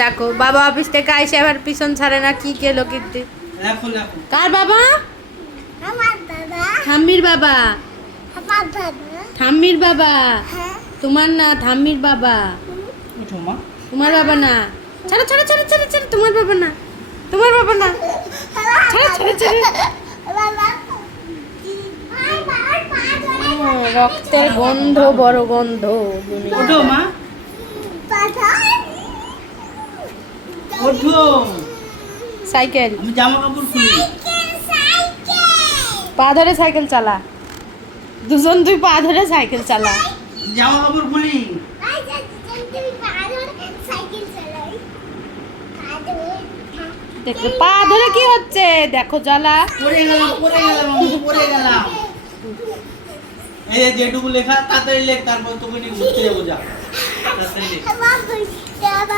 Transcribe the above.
দেখো বাবা অফিস থেকে আইসে আবার পিছন ছাড়ে না, কি গেলো কিন্তু। এখন এখন কার বাবা? আমার দাদা, ঠাম্মির বাবা। আমার দাদা, ঠাম্মির বাবা। হ্যাঁ, তোমার না, ঠাম্মির বাবা। ওঠো মা। তোমার বাবা না। ছাড়ো ছাড়ো ছাড়ো ছাড়ো ছাড়ো, তোমার বাবা না, তোমার বাবা না। ছাড়ো ছাড়ো ছাড়ো। বাবা, আর পা ধরে রক্তের গন্ধ, বড় গন্ধ। ওঠো মা, দাদা, ওঠো। সাইকেল, আমি জামা কাপড় খুলি। সাইকেল, পা ধরে সাইকেল চালা। দুজন তুই পা ধরে সাইকেল চালা। জামা কাপড় খুলি। আই যা তুমি পা ধরে সাইকেল চালাই, পা ধরে দেখো পা ধরে কি হচ্ছে, দেখো জ্বালা। পড়ে গেলাম আমি তো পড়ে গেলাম। এই যে যেটুকু লেখা তাড়াতাড়ি লেখ, তারপর তোকে নিয়ে ঘুরতে যাবো। যা তাড়াতাড়ি লেখ। বাবা